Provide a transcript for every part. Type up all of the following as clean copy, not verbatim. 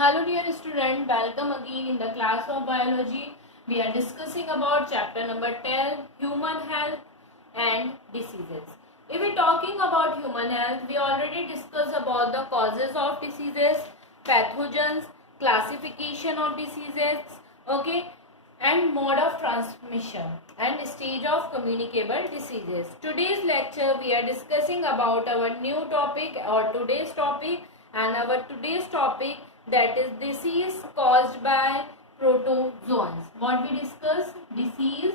Hello dear student, welcome again in the class of biology. We are discussing about chapter number 12, human health and diseases. If we are talking about human health, we already discussed about the causes of diseases, pathogens, classification of diseases, okay, and mode of transmission and stage of communicable diseases. Today's lecture we are discussing about our new topic or today's topic, and our today's topic, that is disease caused by protozoans. What we discuss? Disease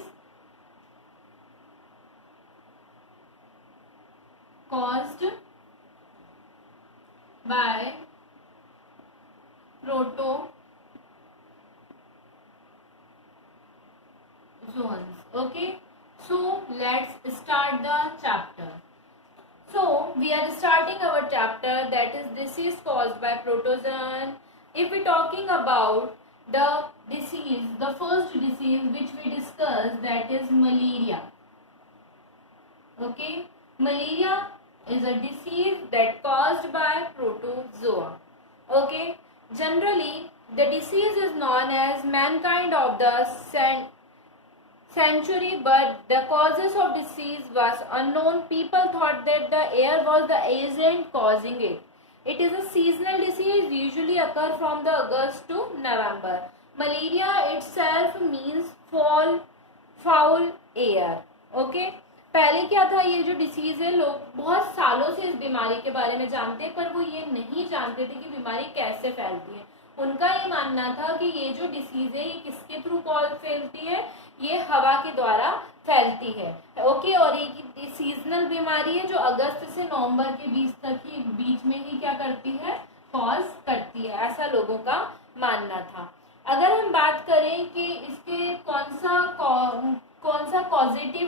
caused by protozoans. Okay, so let's start the chapter. So we are starting our chapter, that is disease caused by protozoan. If we talking about the disease, the first disease which we discussed, that is malaria. Okay, malaria is a disease that caused by protozoa. Okay, generally the disease is known as mankind of the century, but the causes of disease was unknown. People thought that the air was the agent causing it. It is a seasonal disease, usually occur from the August to November. Malaria itself means foul air. Okay, पहले क्या था, ये जो disease है, लोग बहुत सालों से इस बीमारी के बारे में जानते हैं, पर वो ये नहीं जानते थे कि बीमारी कैसे फैलती है. उनका ये मानना था कि ये जो डिसीज है ये किसके थ्रू फैलती है, ये हवा के द्वारा फैलती है. ओके, और ये सीजनल बीमारी है जो अगस्त से नवंबर के बीच में ही क्या करती है, कॉज करती है, ऐसा लोगों का मानना था. अगर हम बात करें कि इसके कौन सा कॉजेटिव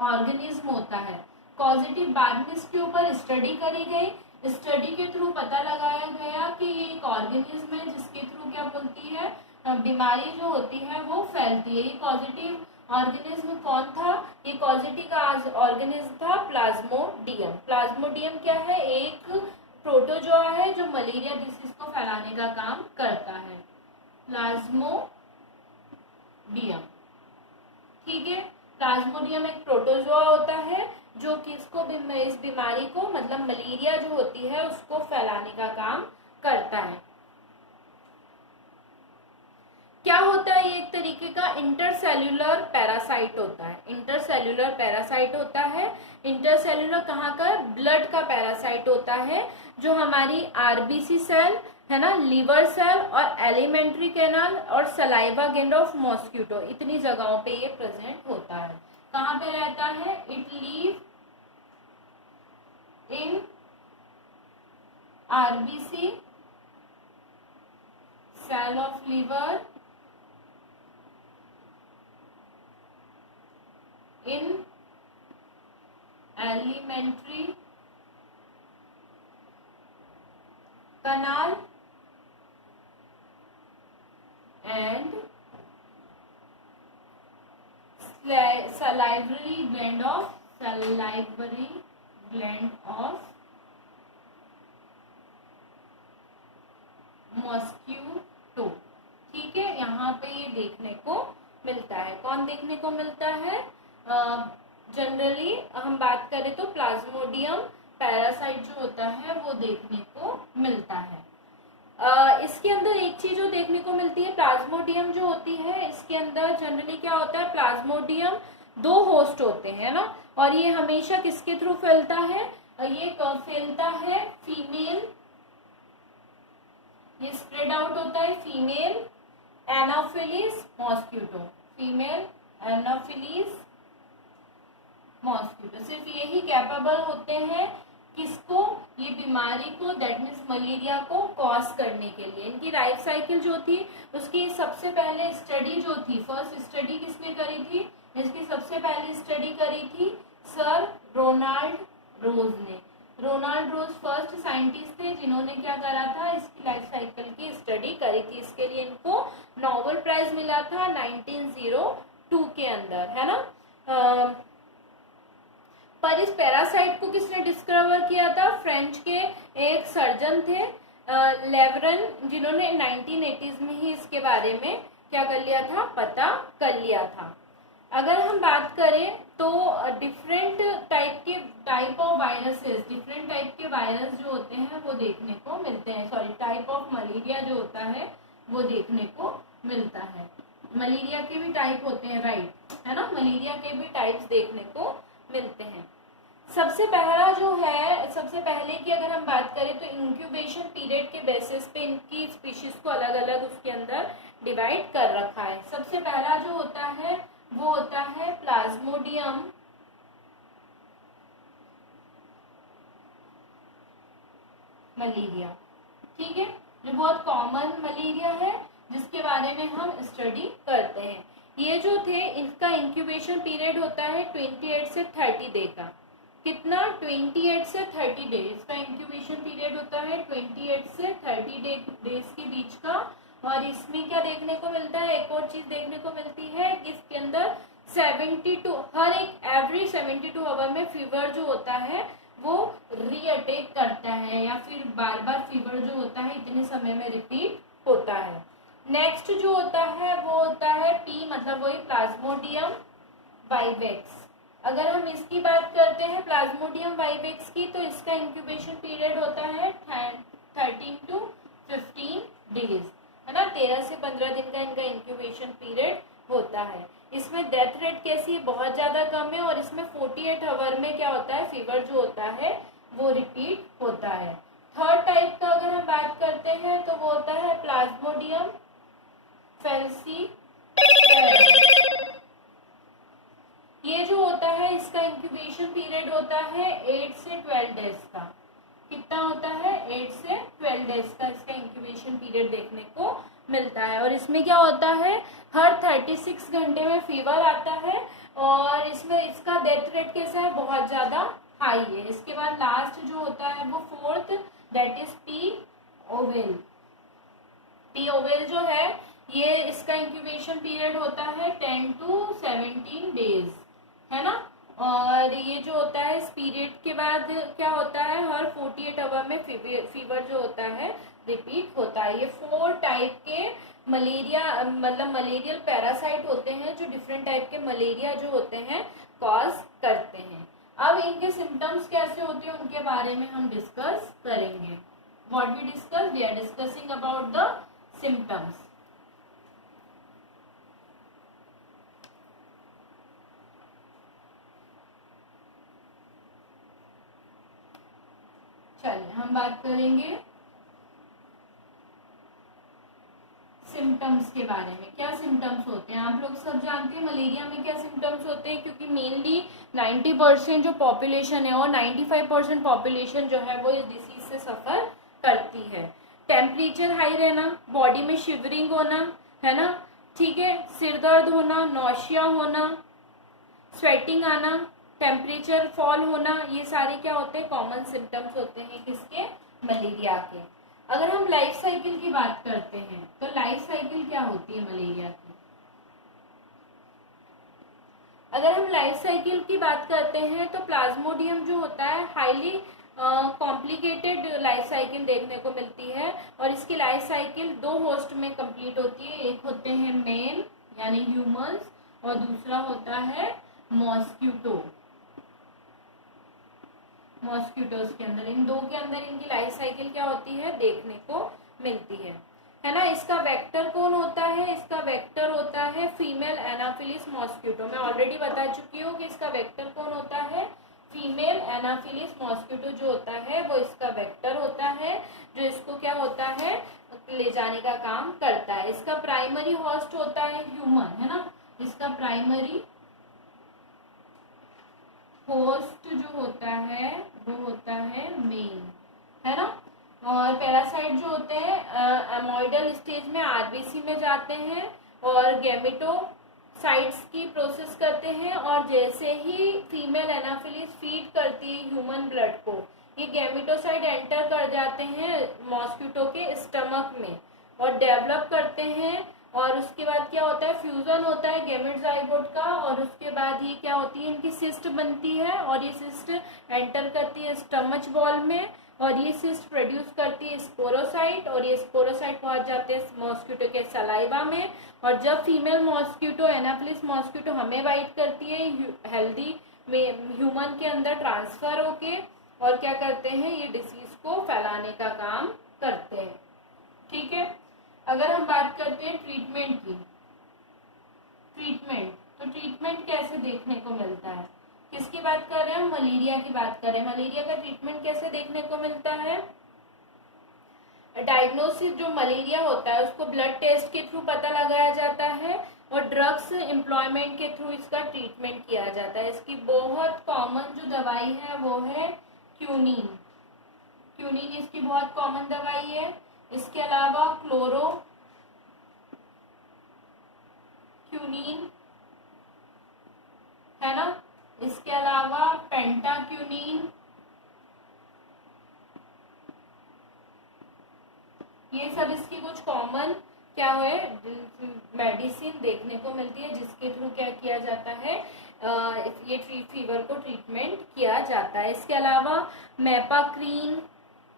ऑर्गेनिज्म होता है, कॉजेटिव बाद में इसके ऊपर स्टडी करी गई. स्टडी के थ्रू पता लगाया गया कि ये एक ऑर्गेनिज्म है जिसके थ्रू क्या बोलती है, बीमारी जो होती है वो फैलती है. ये कॉजेटिव ऑर्गेनिज्म कौन था? ये कॉजेटिव ऑर्गेनिज्म था प्लाज्मोडियम. प्लाज्मोडियम क्या है? एक प्रोटोजोआ है जो मलेरिया डिसीज को फैलाने का काम करता है. प्लाज्मोडियम, ठीक है. प्लाज्मोडियम एक प्रोटोजोआ होता है जो किसको, इस बीमारी को, मतलब मलेरिया जो होती है उसको फैलाने का काम करता है. क्या होता है? ये एक तरीके का इंटरसेल्यूलर पैरासाइट होता है. इंटरसेल्यूलर पैरासाइट होता है. इंटरसेल्यूलर कहाँ का? ब्लड का पैरासाइट होता है, जो हमारी आरबीसी सेल है ना, लीवर सेल और एलिमेंट्री कैनाल और सलाइवा ग्लैंड ऑफ मॉस्किटो, इतनी जगहों पे ये प्रेजेंट होता है. कहाँ पे रहता है? It live in RBC cell of liver, in alimentary canal and salivary gland of mosquito. ठीक है, यहाँ पे ये देखने को मिलता है. कौन देखने को मिलता है? जनरली हम बात करें तो प्लाज्मोडियम पैरासाइट जो होता है वो देखने को मिलता है. इसके अंदर एक चीज जो देखने को मिलती है, प्लाज्मोडियम जो होती है इसके अंदर जनरली क्या होता है, प्लाज्मोडियम दो होस्ट होते हैं ना, और ये हमेशा किसके थ्रू फैलता है? ये फैलता है फीमेल, ये स्प्रेड आउट होता है female Anopheles mosquito. Female Anopheles mosquito सिर्फ यही कैपेबल होते हैं किसको? ये बीमारी को, दैट मीन्स मलेरिया को कॉज करने के लिए. इनकी लाइफ साइकिल जो थी उसकी सबसे पहले स्टडी जो थी, फर्स्ट स्टडी किसने करी थी? इसकी सबसे पहली स्टडी करी थी सर रोनाल्ड रोज ने. रोनाल्ड रोज फर्स्ट साइंटिस्ट थे जिन्होंने क्या करा था, इसकी लाइफ साइकिल की स्टडी करी थी. इसके लिए इनको नोबेल प्राइज मिला था 1902 के अंदर, है ना. पर इस पैरासाइट को किसने डिस्कवर किया था? फ्रेंच के एक सर्जन थे लेवरन, जिन्होंने 1980s में ही इसके बारे में क्या कर लिया था, पता कर लिया था। अगर हम बात करें तो different type of viruses, different type के वायरस जो होते हैं वो देखने को मिलते हैं, सॉरी टाइप ऑफ मलेरिया जो होता है वो देखने को मिलता है। मलेरिया के भी टाइप होते हैं, राइट, है ना, मलेरिया के भी टाइप्स देखने को मिलते हैं। सबसे पहले की अगर हम बात करें तो इंक्यूबेशन पीरियड के बेसिस पे इनकी स्पीशीज को अलग अलग उसके अंदर डिवाइड कर रखा है। सबसे पहला जो होता है वो होता है प्लाज्मोडियम मलेरिया, ठीक है, जो बहुत कॉमन मलेरिया है जिसके बारे में हम स्टडी करते हैं। ये जो थे इनका इंक्यूबेशन पीरियड होता है 28 से 30 डे का। कितना, 28 से 30 डेज का इंक्यूबेशन पीरियड होता है, 28 से 30 डेज के बीच का। और इसमें क्या देखने को मिलता है, एक और चीज देखने को मिलती है कि इसके अंदर 72 आवर में फीवर जो होता है वो रीअटैक करता है, या फिर बार बार फीवर जो होता है इतने समय में रिपीट होता है। नेक्स्ट जो होता है वो होता है पी, मतलब वही प्लाज्मोडियम वाइवेक्स। अगर हम इसकी बात करते हैं प्लाज्मोडियम वाइवेक्स की, तो इसका इंक्यूबेशन पीरियड होता है 13 to 15 डेज, है ना, 13 से 15 दिन का इनका इंक्यूबेशन पीरियड होता है। इसमें डेथ रेट कैसी है, बहुत ज्यादा कम है, और इसमें 48 आवर में क्या होता है, फीवर जो होता है वो रिपीट होता है। थर्ड टाइप का अगर हम बात करते हैं तो वो होता है प्लाज्मोडियम फैल्सीफेरम। ये जो होता है इसका इंक्यूबेशन पीरियड होता है 8 से 12 डेज का। कितना होता है, 8 से 12 डेज का इसका इंक्यूबेशन पीरियड देखने को मिलता है। और इसमें क्या होता है, हर 36 घंटे में फीवर आता है, और इसमें इसका डेथ रेट कैसा है, बहुत ज्यादा हाई है। इसके बाद लास्ट जो होता है वो fourth, that is T oval. T oval जो है ये इसका इंक्यूबेशन पीरियड होता है 10 to 17 डेज, है ना। और ये जो होता है इस पीरियड के बाद क्या होता है, हर 48 आवर में फीवर जो होता है रिपीट होता है। ये 4 टाइप के मलेरिया, मतलब मलेरियल पैरासाइट होते हैं जो डिफरेंट टाइप के मलेरिया जो होते हैं कॉज करते हैं। अब इनके सिम्टम्स कैसे होते हैं उनके बारे में हम डिस्कस करेंगे। What we discuss, we are discussing about the symptoms. चलिए हम बात करेंगे सिम्टम्स के बारे में। क्या सिम्टम्स होते हैं, आप लोग सब जानते हैं मलेरिया में क्या सिम्टम्स होते हैं, क्योंकि मेनली 90% जो पॉपुलेशन है और 95% पॉपुलेशन जो है वो इस डिसीज से सफर करती है। टेम्परेचर हाई रहना, बॉडी में शिवरिंग होना, है ना, ठीक है, सिर दर्द होना, नौशिया होना, स्वेटिंग आना, टेम्परेचर फॉल होना, ये सारे क्या होते हैं, कॉमन सिम्टम्स होते हैं किसके, मलेरिया के। अगर हम लाइफ साइकिल की बात करते हैं तो लाइफ साइकिल क्या होती है मलेरिया की। अगर हम लाइफ साइकिल की बात करते हैं तो प्लाज्मोडियम जो होता है हाईली कॉम्प्लिकेटेड लाइफ साइकिल देखने को मिलती है, और इसकी लाइफ साइकिल 2 होस्ट में कंप्लीट होती है। एक होते हैं मेल यानी ह्यूमंस, और दूसरा होता है मॉस्क्यूटोस के अंदर। इन 2 के अंदर इनकी लाइफ साइकिल क्या होती है देखने को मिलती है ना। इसका वेक्टर कौन होता है, इसका वेक्टर होता है फीमेल एनाफिलिस मॉस्क्यूटो। मैं ऑलरेडी बता चुकी हूँ कि इसका वेक्टर कौन होता है, फीमेल एनाफिलिस मॉस्क्यूटो जो होता है वो इसका वेक्टर होता है, जो इसको क्या होता है ले जाने का काम करता है। इसका प्राइमरी होस्ट होता है ह्यूमन, है ना, इसका प्राइमरी होस्ट जो होता है वो होता है मेल, है ना। और पैरासाइट जो होते हैं एमोइडल स्टेज में आरबीसी में जाते हैं और गैमेटोसाइट्स की प्रोसेस करते हैं, और जैसे ही फीमेल एनाफिलिस फीड करती है ह्यूमन ब्लड को, ये गैमेटोसाइट एंटर कर जाते हैं मॉस्क्यूटो के स्टमक में और डेवलप करते हैं। और उसके बाद क्या होता है, फ्यूजन होता है गैमेट जाइगोट का, और उसके बाद ये क्या होती है, इनकी सिस्ट बनती है, और ये सिस्ट एंटर करती है स्टमच बॉल में, और ये सिस्ट प्रोड्यूस करती है स्पोरोसाइट, और ये स्पोरोसाइट पहुंच जाते हैं मॉस्किटो के सलाइवा में। और जब फीमेल मॉस्किटो एनाफिलिस मॉस्किटो हमें बाइट करती है हेल्दी में ह्यूमन के अंदर ट्रांसफर होके, और क्या करते हैं, ये डिसीज को फैलाने का काम करते हैं। ठीक है, अगर हम बात करते हैं ट्रीटमेंट की, तो ट्रीटमेंट कैसे देखने को मिलता है, किसकी बात कर रहे हैं हम, मलेरिया की बात कर रहे हैं। मलेरिया का ट्रीटमेंट कैसे देखने को मिलता है, डायग्नोसिस जो मलेरिया होता है उसको ब्लड टेस्ट के थ्रू पता लगाया जाता है, और ड्रग्स एम्प्लॉयमेंट के थ्रू इसका ट्रीटमेंट किया जाता है। इसकी बहुत कॉमन जो दवाई है वो है क्यूनिन। क्यूनिन इसकी बहुत कॉमन दवाई है। इसके अलावा क्यूनिन है ना, इसके अलावा पेंटाक्यूनिन, ये सब इसकी कुछ कॉमन क्या है मेडिसिन देखने को मिलती है, जिसके थ्रू क्या किया जाता है, ये फीवर को ट्रीटमेंट किया जाता है। इसके अलावा मेपाक्रीन,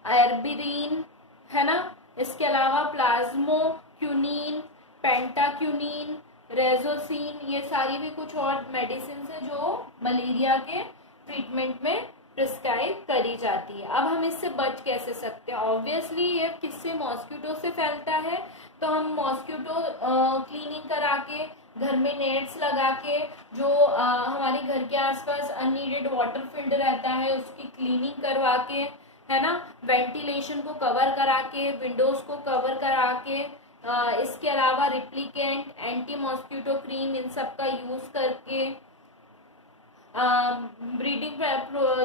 एर्बिरीन है ना, इसके अलावा प्लाज्मोक्यूनिन, पेंटाक्यूनिन, रेजोसिन, ये सारी भी कुछ और मेडिसिन है जो मलेरिया के ट्रीटमेंट में प्रिस्क्राइब करी जाती है। अब हम इससे बच कैसे सकते हैं, ऑब्वियसली ये किससे, मॉस्किटो से फैलता है, तो हम मॉस्किटो क्लीनिंग करा के, घर में नेट्स लगा के, जो हमारे घर के आसपास अननीडेड वाटर फील्ड रहता है उसकी क्लीनिंग करवा के, है ना, वेंटिलेशन को कवर करा के, विंडोज को कवर करा के, इसके अलावा रिप्लिकेंट, एंटी मॉस्किटो क्रीम, इन सब का यूज करके, ब्रीडिंग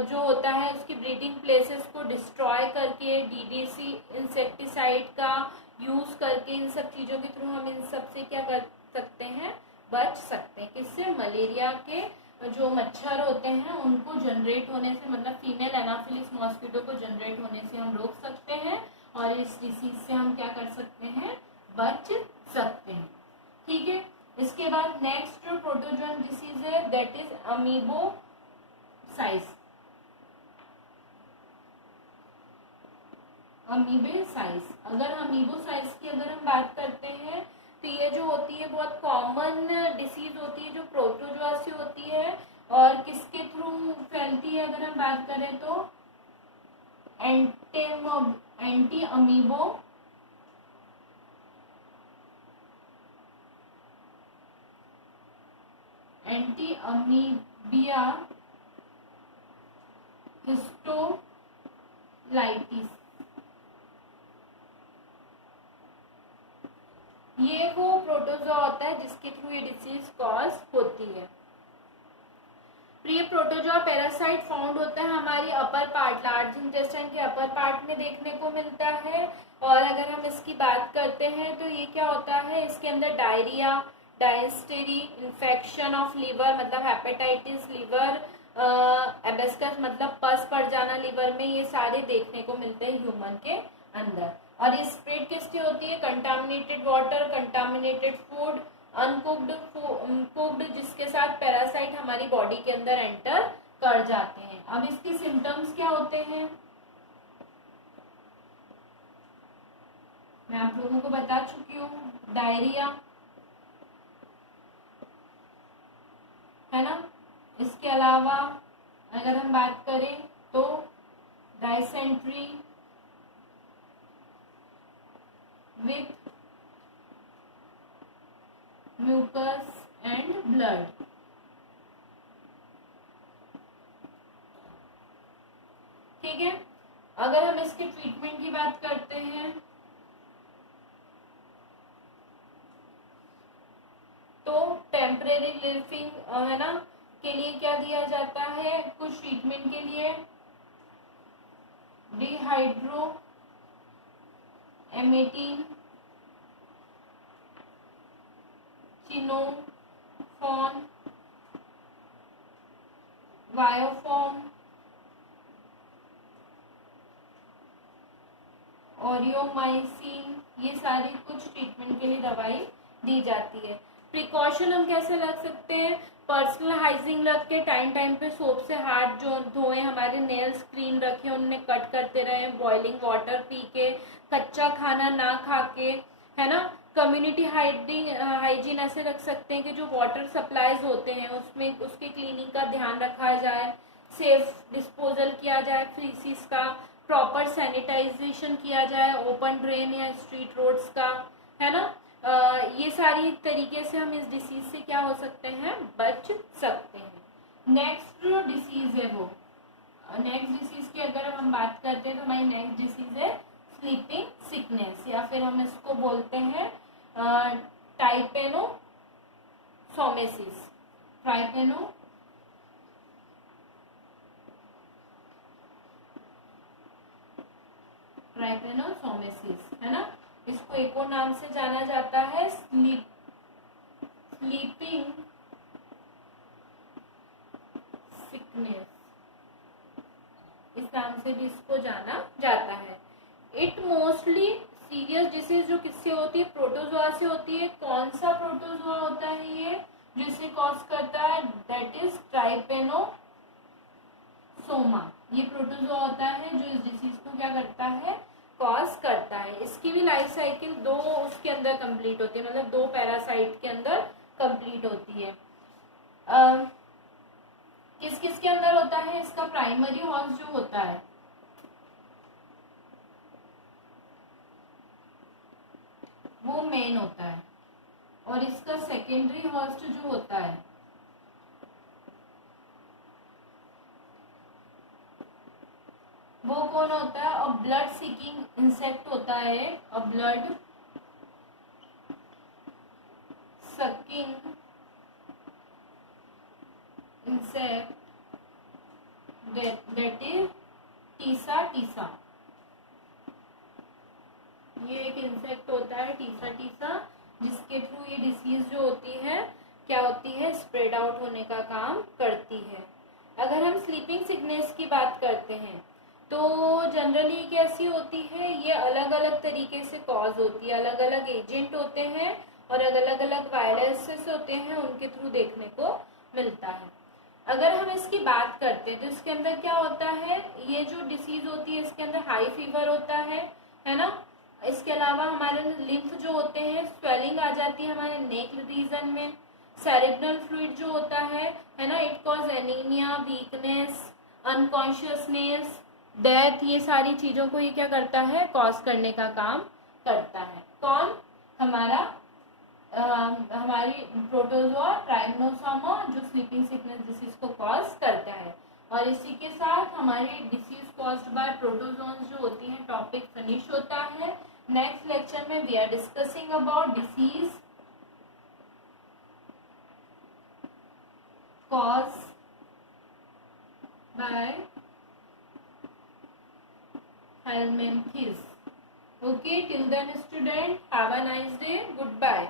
जो होता है उसकी ब्रीडिंग प्लेसेस को डिस्ट्रॉय करके, डीडीसी इंसेक्टिसाइड का यूज करके, इन सब चीजों के थ्रू हम इन सब से क्या कर सकते हैं, बच सकते हैं। किससे, मलेरिया के जो मच्छर होते हैं उनको जनरेट होने से, मतलब फीमेल एनाफिलिस मॉस्किटो को जनरेट होने से हम रोक सकते हैं, और इस डिसीज से हम क्या कर सकते हैं, बच सकते हैं। ठीक है, इसके बाद नेक्स्ट प्रोटोजोन डिसीज है, दैट इज अमीबोसाइस। अमीबोसाइस, अगर अमीबोसाइस की अगर हम बात करते हैं तो ये जो होती है बहुत कॉमन डिसीज होती है, जो प्रोटोजोआ से होती है, और किसके थ्रू फैलती है अगर हम बात करें तो एंटी अमीबिया हिस्टोलाइटिस, ये वो प्रोटोजोआ होता है जिसके थ्रू ये डिसीज कॉज होती है। प्री प्रोटोजोआ पैरासाइट फाउंड होता है हमारी अपर पार्ट, लार्ज इंटेस्टाइन के अपर पार्ट में देखने को मिलता है। और अगर हम इसकी बात करते हैं तो ये क्या होता है, इसके अंदर डायरिया, डायस्टेरी, इन्फेक्शन ऑफ लीवर मतलब हेपेटाइटिस, लीवर एबेस्कस मतलब पस पड़ जाना लीवर में, ये सारे देखने को मिलते हैं ह्यूमन के अंदर। और ये स्प्रेड किससे होती है, contaminated water, contaminated food, uncooked जिसके साथ पैरासाइट हमारी बॉडी के अंदर एंटर कर जाते हैं। अब इसके सिम्टम्स क्या होते हैं, मैं आप लोगों को बता चुकी हूँ, डायरिया है ना, इसके अलावा अगर हम बात करें तो dysentery with mucus and blood. ठीक है, अगर हम इसके ट्रीटमेंट की बात करते हैं तो टेम्परेरी रिलीफिंग है ना के लिए क्या दिया जाता है, कुछ ट्रीटमेंट के लिए डिहाइड्रो एमेटिन, चिनोफॉन, वायोफॉर्म, ओरियोमाइसिन, ये सारी कुछ ट्रीटमेंट के लिए दवाई दी जाती है। प्रिकॉशन हम कैसे रख सकते हैं, पर्सनल हाइजीन रख के टाइम टाइम पे सोप से हाथ जो धोएं, हमारे नेल्स क्लीन रखें, उन्हें कट करते रहें, बॉइलिंग वाटर पी के, कच्चा खाना ना खा के, है ना। कम्युनिटी हाइजीन ऐसे रख सकते हैं कि जो वाटर सप्लाईज होते हैं उसमें उसके क्लीनिंग का ध्यान रखा जाए, सेफ डिस्पोजल किया जाए फीसिस का, प्रॉपर सैनिटाइजेशन किया जाए ओपन ड्रेन या स्ट्रीट रोड्स का, है ना। ये सारी तरीके से हम इस डिसीज से क्या हो सकते हैं, बच सकते हैं। नेक्स्ट जो डिसीज है वो, नेक्स्ट डिसीज की अगर हम बात करते हैं तो हमारी नेक्स्ट डिसीज है स्लीपिंग सिकनेस, या फिर हम इसको बोलते हैं टाइपेनोसोमेसिस, ट्राइपेनोसोमेसिस, है ना। इसको एक और नाम से जाना जाता है स्लीपिंग सिकनेस, इस नाम से भी इसको जाना जाता है। इट मोस्टली सीरियस डिसीज जो किससे होती है, प्रोटोजोआ से होती है। कौन सा प्रोटोजोआ होता है ये जो इसे कॉज करता है, दैट इज ट्राइपेनोसोमा। ये प्रोटोजोआ होता है जो इस डिसीज को क्या करता है, कॉज करता है। इसकी भी लाइफ साइकिल दो उसके अंदर कंप्लीट होती है, मतलब 2 पैरासाइट के अंदर कंप्लीट होती है। किस किस के अंदर होता है, इसका प्राइमरी हॉस्ट जो होता है वो मेन होता है, और इसका सेकेंडरी हॉस्ट जो होता है वो कौन होता है, और ब्लड सीकिंग इंसेक्ट होता है, और blood sucking insect that is Tessa. ये एक इंसेक्ट होता है टीसा, जिसके थ्रू ये डिसीज जो होती है क्या होती है, स्प्रेड आउट होने का काम करती है। अगर हम स्लीपिंग सिकनेस की बात करते हैं तो जनरली कैसी होती है, ये अलग अलग तरीके से कॉज होती है, अलग अलग एजेंट होते हैं और अलग अलग वायरसेस होते हैं, उनके थ्रू देखने को मिलता है। अगर हम इसकी बात करते हैं तो इसके अंदर क्या होता है, ये जो डिसीज होती है इसके अंदर हाई फीवर होता है ना। इसके अलावा हमारे लिम्फ जो होते हैं, स्वेलिंग आ जाती है हमारे नेक रीजन में। सेरेब्रल फ्लूइड जो होता है ना, it cause anaemia, weakness, unconsciousness, death, ये सारी चीजों को ये क्या करता है, कॉज करने का काम करता है। कौन, हमारी प्रोटोजोआ ट्राइपेनोसोमा जो स्लीपिंग सिकनेस डिसीज को कॉज करता है। और इसी के साथ हमारी डिसीज कॉज्ड बाय प्रोटोजोन्स जो होती हैं टॉपिक फिनिश होता है। नेक्स्ट लेक्चर में we are discussing about disease caused by helminthes. Okay, till then student, have a nice day. Goodbye.